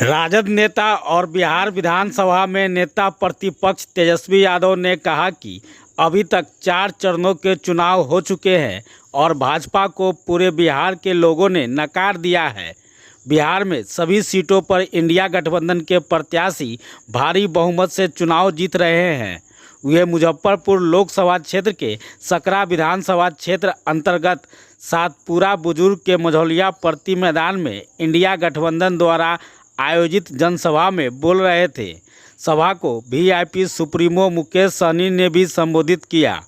राजद नेता और बिहार विधानसभा में नेता प्रतिपक्ष तेजस्वी यादव ने कहा कि अभी तक 4 चरणों के चुनाव हो चुके हैं और भाजपा को पूरे बिहार के लोगों ने नकार दिया है। बिहार में सभी सीटों पर इंडिया गठबंधन के प्रत्याशी भारी बहुमत से चुनाव जीत रहे हैं। वे मुजफ्फरपुर लोकसभा क्षेत्र के सकरा विधानसभा क्षेत्र अंतर्गत सातपुरा बुजुर्ग के मझौलिया प्रति मैदान में इंडिया गठबंधन द्वारा आयोजित जनसभा में बोल रहे थे। सभा को वीआईपी सुप्रीमो मुकेश सहनी ने भी संबोधित किया।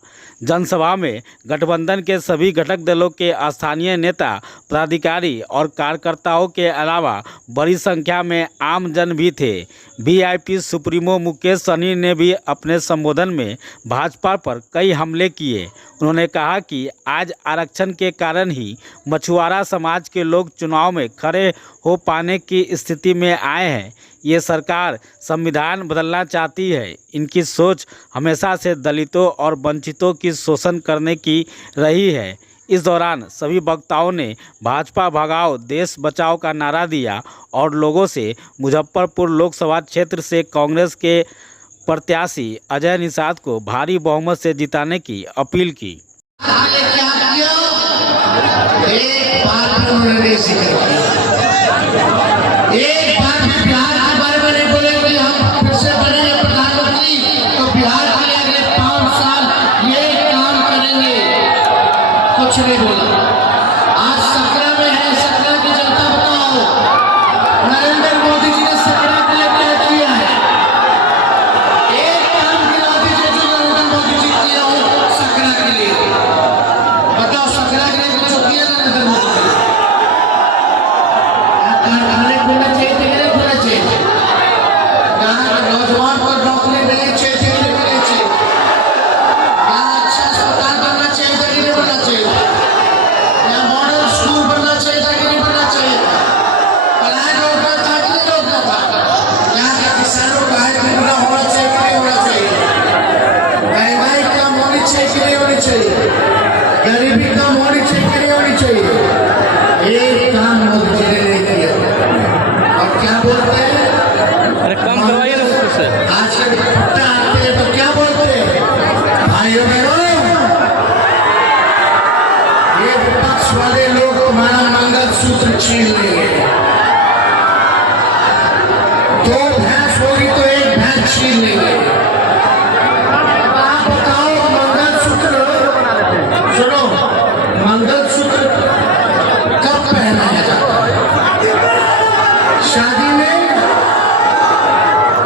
जनसभा में गठबंधन के सभी घटक दलों के स्थानीय नेता, पदाधिकारी और कार्यकर्ताओं के अलावा बड़ी संख्या में आम जन भी थे। वीआईपी सुप्रीमो मुकेश सहनी ने भी अपने संबोधन में भाजपा पर कई हमले किए। उन्होंने कहा कि आज आरक्षण के कारण ही मछुआरा समाज के लोग चुनाव में खड़े हो पाने की स्थिति में आए हैं। ये सरकार संविधान बदलना चाहती है। इनकी सोच हमेशा से दलितों और वंचितों की शोषण करने की रही है। इस दौरान सभी वक्ताओं ने भाजपा भगाओ देश बचाओ का नारा दिया और लोगों से मुजफ्फरपुर लोकसभा क्षेत्र से कांग्रेस के प्रत्याशी अजय निषाद को भारी बहुमत से जिताने की अपील की। कुछ नहीं बोला। आज सकरा में है, सकरा की जनता बताओ, नरेंद्र मोदी जी ने सकरा के लिए क्या किया है? एक काम गिना दीजिए जो नरेंद्र मोदी जी किया हो सकरा के लिए। बताओ सकरा के लिए कुछ किया नरेंद्र मोदी जी? कारखाने खुलना चाहिए कि नहीं खुलना चाहिए? यहाँ नौजवान को नौकरी मिलनी चाहिए कि नहीं मिलनी चाहिए? यहाँ अच्छा अस्पताल बनना चाहिए कि नहीं बनना चाहिए? गरीबी कम होनी चाहिए कि नहीं होनी चाहिए? एक काम मोदी जी ने नहीं किया। और क्या बोलते हैं? अरे कम करवाइए ना उससे। आज के पट्टा आते हैं तो क्या बोलते हैं? भाइयों बहनों, ये विपक्ष वाले लोग तुम्हारा मंगलसूत्र छीन लेंगे। 2 भैंस होगी तो 1 भैंस छीन लेंगे। मंगलसूत्र कब पहनाया जाता है? शादी में।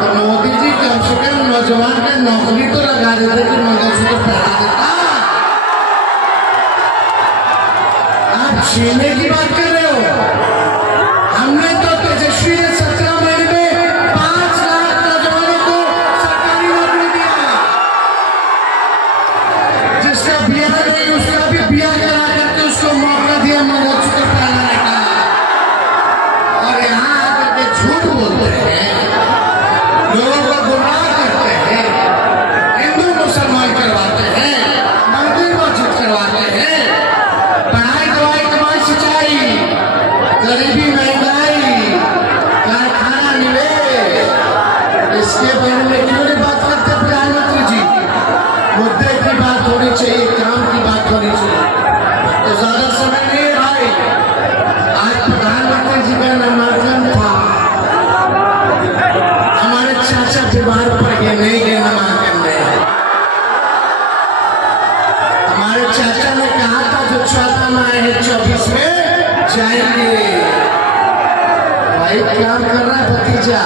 तो मोदी जी कम से कम नौजवान में नौकरी तो लगा देते कि मंगलसूत्र पहना देता। आप छीनने की बात कर रहे हो। हमने तो तेजस्वी ने 17 महीने में 5 लाख नौजवानों को सरकारी नौकरी दिया। जिसका ब्याह नहीं उसका भी ब्याह करा उसको मौका दिया मंगलसूत्र पहनाने का। और यहाँ आकर के झूठ बोलते हैं, लोगों को गुमराह करते हैं, हिंदू मुसलमान करवाते हैं, मंदिर मस्जिद करवाते हैं। पढ़ाई दवाई कमाई सिंचाई, गरीबी महंगाई, कारखाना निवेश, इसके बारे में क्यों नहीं बात करते प्रधानमंत्री जी? मुद्दे की बात होनी चाहिए, काम की बात होनी चाहिए। तो ज्यादा समय नहीं है भाई। आज प्रधानमंत्री जी का नामांकन था। हमारे चाचा बीमार पड़ गए, नहीं गए नामांकन में। हमारे चाचा ने कहा था जो 14 में आए हैं 24 में जाएंगे। भाई काम कर रहा है भतीजा,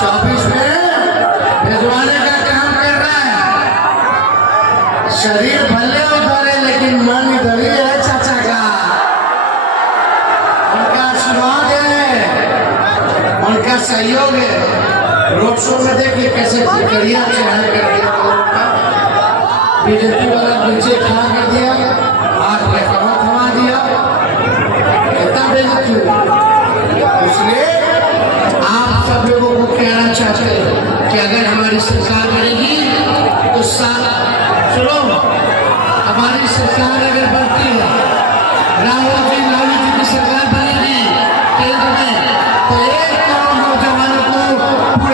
24 में भिजवाने का काम कर रहा है। शरीर भले उधर है लेकिन मन इधर ही है चाचा का। उनका आशीर्वाद है, उनका सहयोग है। रोड शो में देखिए कैसे कड़िया चढ़ाई कर दिया। बीजेपी वाला नीचे खड़ा कर दिया, हाथ में कमर थमा दिया। इतना बेइज्जती। इसलिए आप सब लोगों को कहना चाहते हैं कि अगर हमारी सरकार बनेगी तो सुनो, हमारी सरकार अगर बनती है, राहुल जी की सरकार बनेगी केंद्र में, तो एक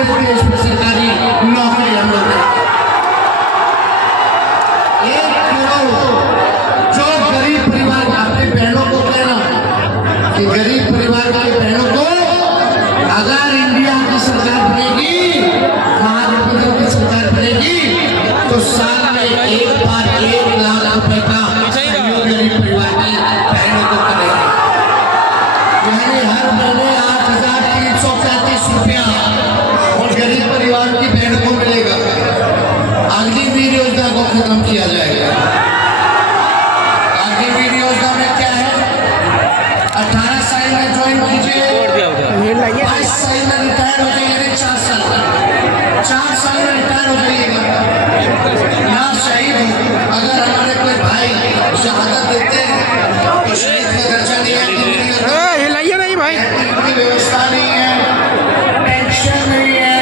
देते हैं इसमें सरकारी नौकरी हम लोग देते हैं। 1 करोड़ जो गरीब परिवार अपनी बहनों को कहना कि गरीब परिवार की बहनों को अगर इंडिया की सरकार बनेगी, महागठबंधन की सरकार बनेगी, तो साल में एक बार 1 लाख रुपए का सहयोग गरीब परिवार की बहनों को करेगी। यानी हर महीने 8,335 रुपया और गरीब परिवार की बहनों को मिलेगा। अग्निवीर योजना को खत्म किया जाएगा। अग्निवीर योजना में क्या है? 18 साल में ज्वाइन कीजिए, 22 साल में रिटायर हो जाइए, यानी 4 साल 4 साल में रिटायर हो जाइएगा ना। शहीद अगर हमारे कोई भाई शहादत देते हैं तो शहीद का खर्चा नहीं है, की व्यवस्था नहीं है, पेंशन नहीं है,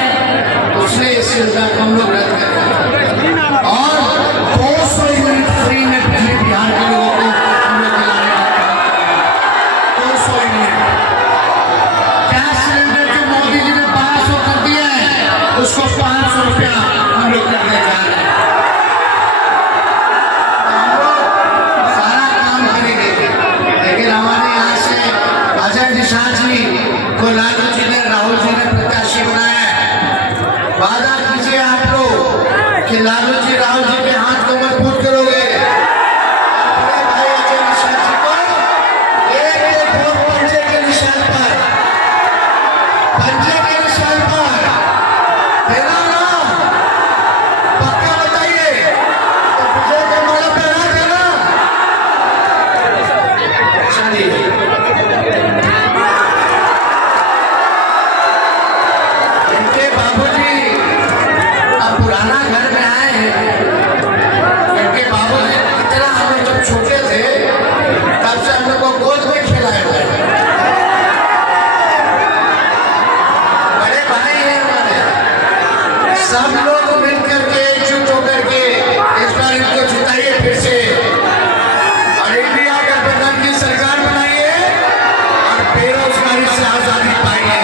उसने इस योजना को हम लोग रद्द करें और 200 यूनिट फ्री में पहले बिहार के लोगों को हम लोग दिलाने वाले हैं। 200 यूनिट गैस सिलेंडर जो मोदी जी ने 1200 कर दिया है, उसको 500 रुपया हम लोग करने जा रहे हैं। हम लोग सारा काम करेंगे, लेकिन हमारे यहाँ से अजय निषाद जी को लालू जी ने, राहुल जी ने प्रत्याशी बनाया है। वादा कीजिए आप लोग कि लालू जी राहुल जी के हाथ को मजबूत करोगे। अपने भाई अजय निषाद जी को एक वोट पंजे के निशान पर, पंजे के निशान पर देना ना, पक्का बताइए तो विजय के माला पहना देना। चलिए इनके बाबूजी अब पुराना घर में आए हैं। इनके बाबूजी इतना हम लोग जब छोटे थे तब से हम लोग को गोद में खिलाए हुए हैं। बड़े भाई हैं हमारे, सब लोग मिलकर के एकजुट होकर के इस बार इनको जिताइए फिर से और इंडिया गठबंधन की सरकार बनाइए और बेरोजगारी से आजादी पाइए।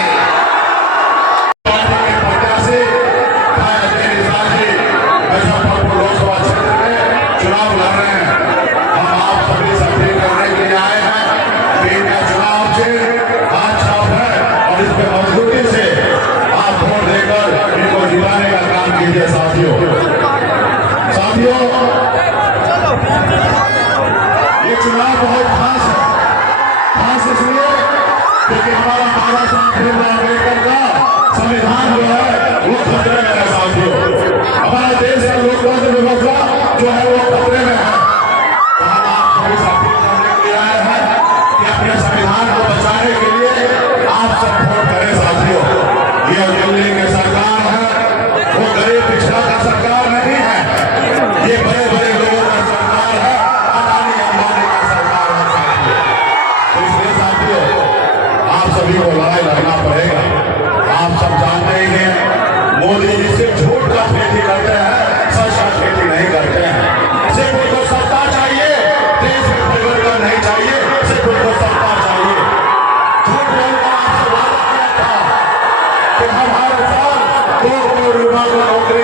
चुनाव लड़ रहे हैं, हम आप सभी से अपील करने के लिए आए हैं कि इनका चुनाव चिन्ह हाथ छाप है और इस पे मजबूती से आप वोट देकर इनको जिताने का काम कीजिए। साथियों ये चुनाव बहुत खास है। खास इसलिए क्योंकि हमारा बाबा साहब भीमराव अम्बेडकर का संविधान जो है वो खतरे में है। साथियों हमारे देश का लोकतंत्र व्यवस्था जो है वो खतरे में है। तो हम आप सभी से अपील करने के लिए आए हैं कि अपने संविधान को बचाने के लिए आप सब वोट करें। साथियों ये दिल्ली की सरकार है, वो गरीब पिछड़ा का सरकार नहीं है, ये बड़े बड़े लोगों का सरकार है, अडानी अंबानी का सरकार है। साथियों तो इसलिए साथियों आप सभी को लड़ाई लड़ना पड़ेगा। आप सब जानते ही हैं मोदी जी सिर्फ झूठ का खेती करते हैं, सच का खेती नहीं करते हैं। सिर्फ उनको सत्ता चाहिए, देश में परिवर्तन नहीं चाहिए, सिर्फ उनको सत्ता चाहिए। झूठ बोलकर आपसे वादा किया था कि हम हर साल 2 करोड़ युवा को नौकरी